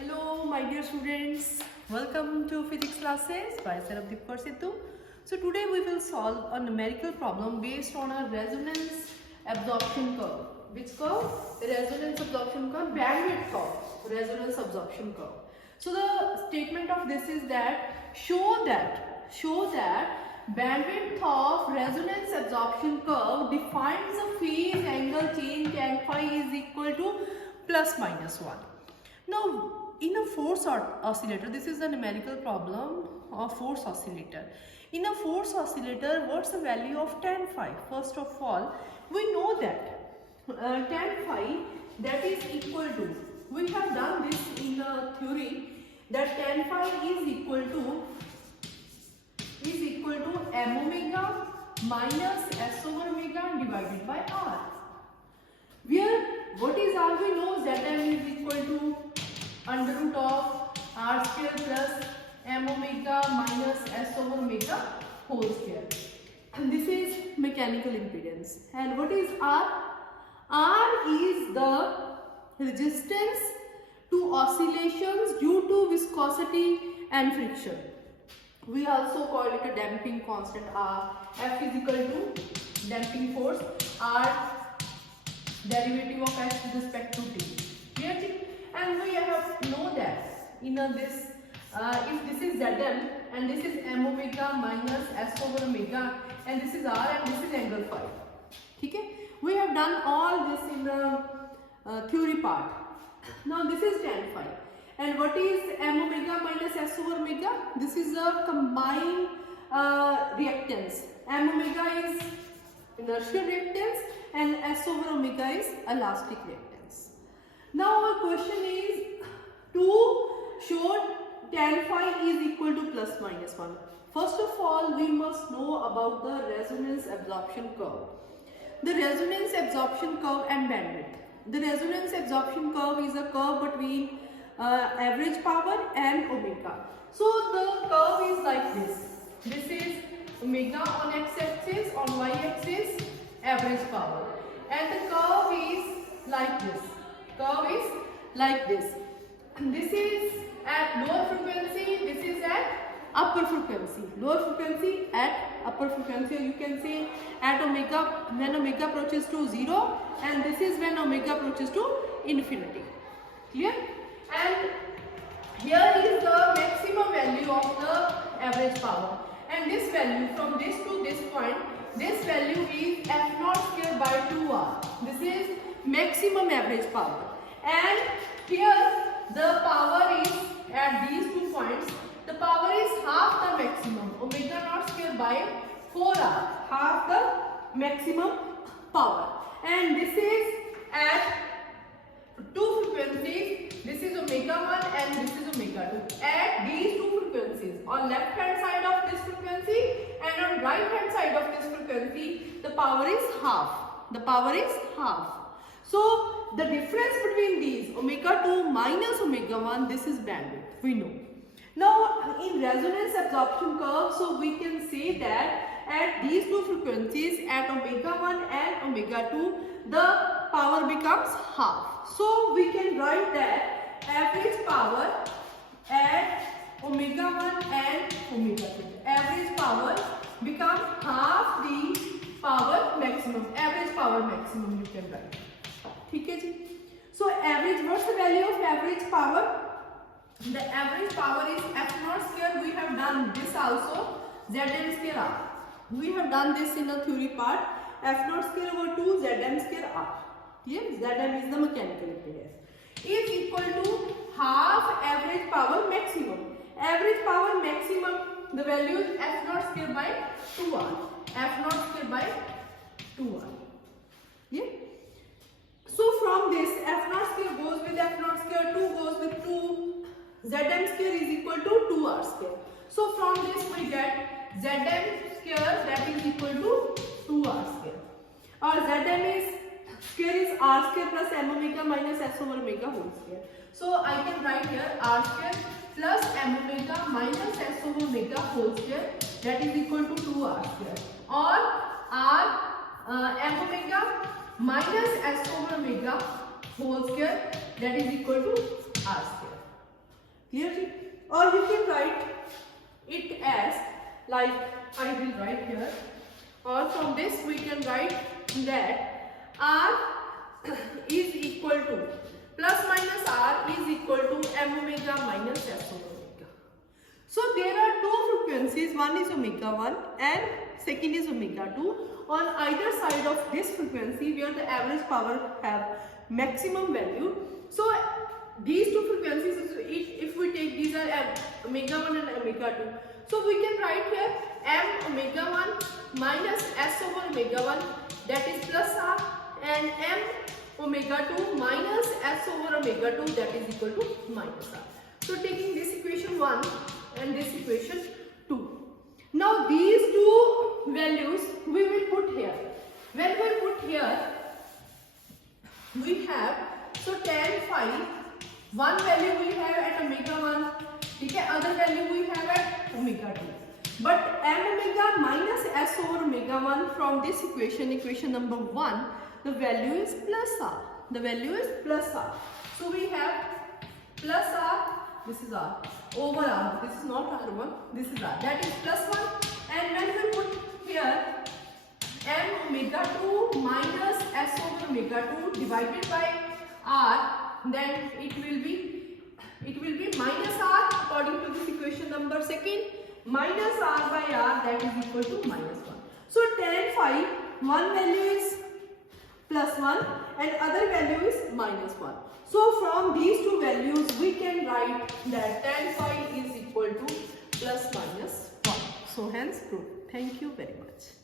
Hello, my dear students. Welcome to physics classes by Sarabdeep Kaur Sidhu. So today we will solve a numerical problem based on a resonance absorption curve. Which curve? The resonance absorption curve, bandwidth curve, resonance absorption curve. So the statement of this is that show that bandwidth of resonance absorption curve defines a phase angle change tan phi is equal to plus minus 1. Now, in a force oscillator, this is a numerical problem of force oscillator. In a force oscillator, what's the value of tan phi? First of all, we know that tan phi that is equal to, we have done this in the theory, that tan phi is equal to m omega minus s over omega divided by r. Where what is r? We know Zm is equal to under root of r square plus m omega minus s over omega whole square. And this is mechanical impedance. And what is r? R is the resistance to oscillations due to viscosity and friction. We also call it a damping constant R. F is equal to damping force, R derivative of S with respect to T. Clear? And we have to know that in this, if this is Zm and this is m omega minus s over omega and this is r and this is angle phi. Okay? We have done all this in the theory part. Now this is tan phi. And what is m omega minus s over omega? This is a combined reactance. M omega is inertial reactance and s over omega is elastic reactance. Now our question is to show tan phi is equal to plus minus 1. First of all, we must know about the resonance absorption curve. The resonance absorption curve and bandwidth. The resonance absorption curve is a curve between average power and omega. So the curve is like this. This is omega on x-axis, on y-axis average power, and the curve is like this. Curve is like this. This is at lower frequency, this is at upper frequency. Lower frequency at upper frequency, or you can say at omega, when omega approaches to 0, and this is when omega approaches to infinity. Clear? And here is the maximum value of the average power, and this value from this to this point, this value is f0 square by 2r. This is maximum average power, and here the power is at these 2 points, the power is half the maximum, omega naught square by 4r, half the maximum power. And this is at 2 frequencies, this is omega 1 and this is omega 2. At these 2 frequencies, on left hand side of this frequency and on right hand side of this frequency, the power is half. The power is half. So the difference between these, omega 2 minus omega 1, this is bandwidth, we know. Now in resonance absorption curve, so we can say that at these 2 frequencies, at omega 1 and omega 2, the power becomes half. So we can write that average power at omega 1 and omega 2. Average power becomes half the power maximum. Average power maximum you can write. Okay? So average, what's the value of average power? The average power is f0 square. We have done this also, Zm square r. We have done this in the theory part. f0 square over 2 Zm square r. Yes, Zm is the mechanical impedance. Is equal to half average power maximum. Average power maximum, the value is f0 square by 2r. f0 square by 2r. Yeah. So from this, f0 square goes with f0 square, 2 goes with 2. Zm square is equal to 2r square. So from this we get Zm square that is equal to 2r square. Or Zm is square is r square plus m omega minus s over omega whole square. So I can write here r square plus m omega minus s over omega whole square that is equal to 2r square. Or m omega minus s over omega whole square that is equal to r square. Clear? Or you can write it as, like I will write here, or from this we can write that R is equal to, plus minus R is equal to m omega minus s over omega. So there are two frequencies, one is omega 1 and second is omega 2 on either side of this frequency where the average power have maximum value. So these two frequencies, if we take these are omega 1 and omega 2, so we can write here m omega 1 minus s over omega 1, that is plus R, and m omega 2 minus s over omega 2, that is equal to minus R. So taking this equation 1 and this equation 2. Now these two values we will put here. When we put here, we have, so tan phi, one value we have at omega 1, okay, other value we have at omega 2. But m omega minus s over omega 1 from this equation, equation number 1, the value is plus R. The value is plus R. So we have plus R, this is R, over R, this is not R1, this is R, that is plus 1. And when we put here m omega 2 minus s over omega 2 divided by R, then it will be minus R according to this equation number 2, minus R by R, that is equal to minus 1. So tan phi, one value is plus 1 and other value is minus 1. So from these two values we can write that tan phi is equal to plus minus 1. So hence proved. Thank you very much.